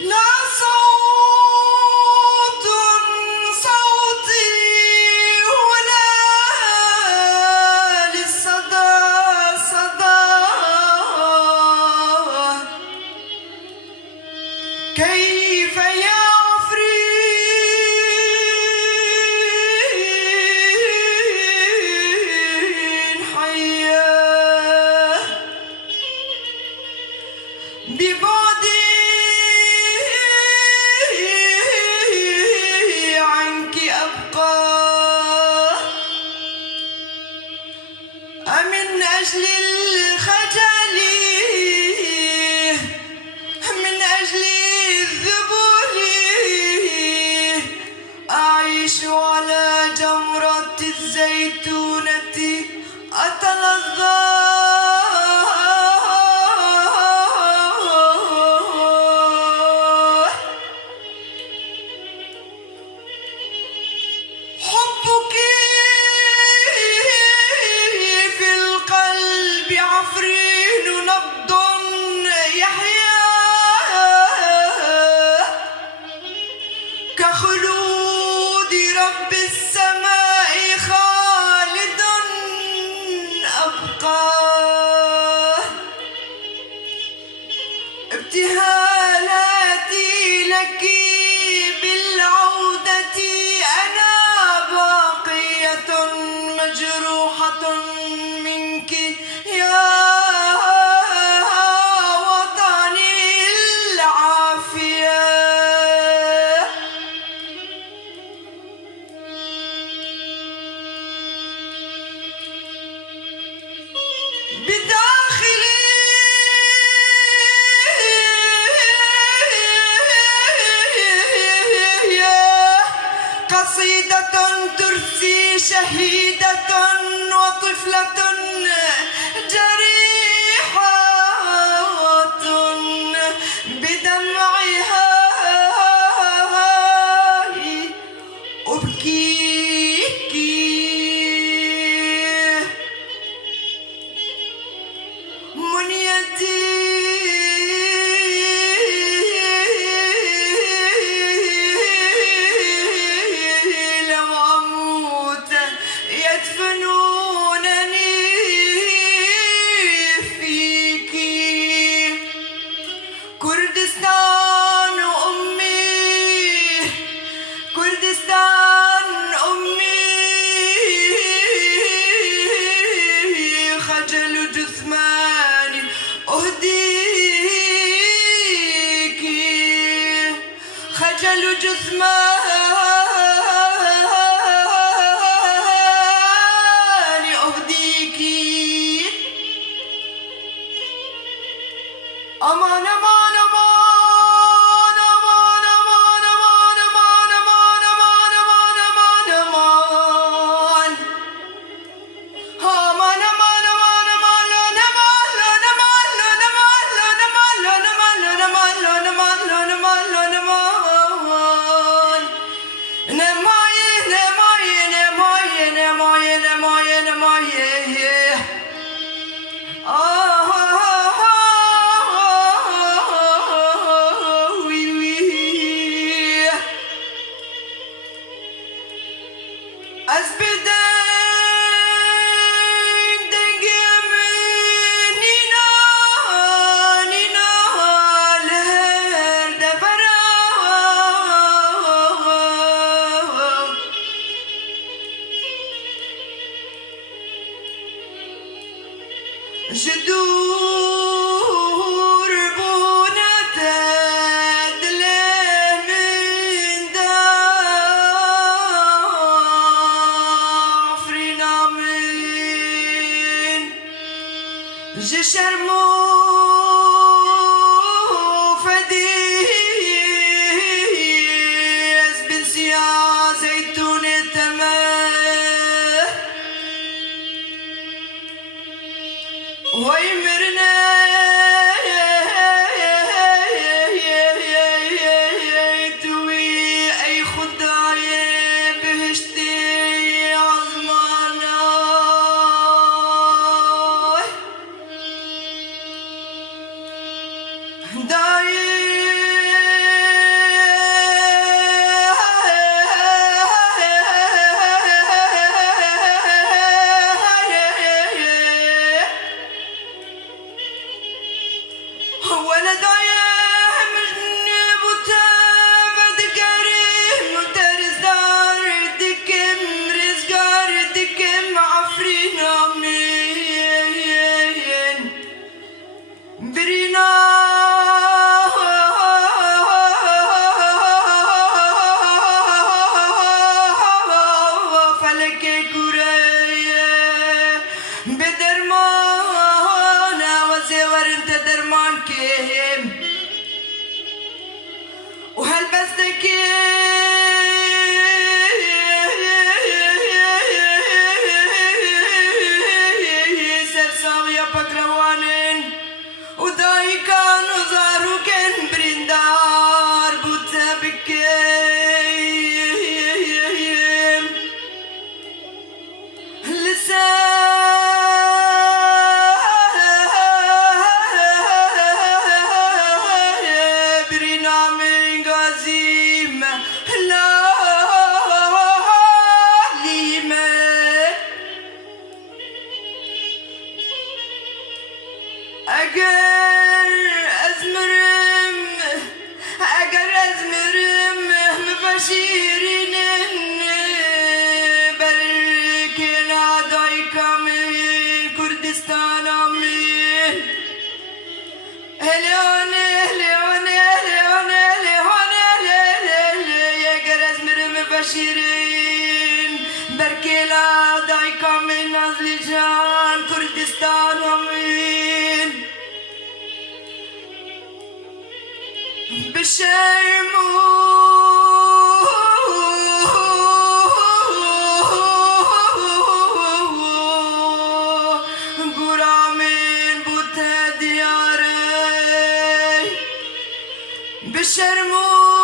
لا صوت صوتي ولا للصدى صدى، كيف يا عفرين حياه ببعدي عنك أبقى، أمن أجل الخجل من أجل الذبول أعيش على جمرة الزيتونة أتلظى. حبك في القلب عفرين نبض يحيا كخلود رب السماء خالد أبقى. ابتهالاتي لك بالعودة أنا باقية مجروحة منك يا وطني العافية. بداخلي قصيدة ترثي شهيدة وطفلة جريحة بدمعها أبكيك منيتي لو أموت يدفنونني فيك. كردستان أمي كردستان أمي خجل جثماني أهديك خجل جثماني أهديك. أمان أمان أمان أمان أمان أمان أمان أمان أمان أمان أمان أمان شیرین برکلا دایکم کردستانم هلیون هلیون هلیون هلیون اگر از مرم بشیرین برکلا دایکم نازلی جان کردستانم بشرمو گرامین بوته دیاره بشرمو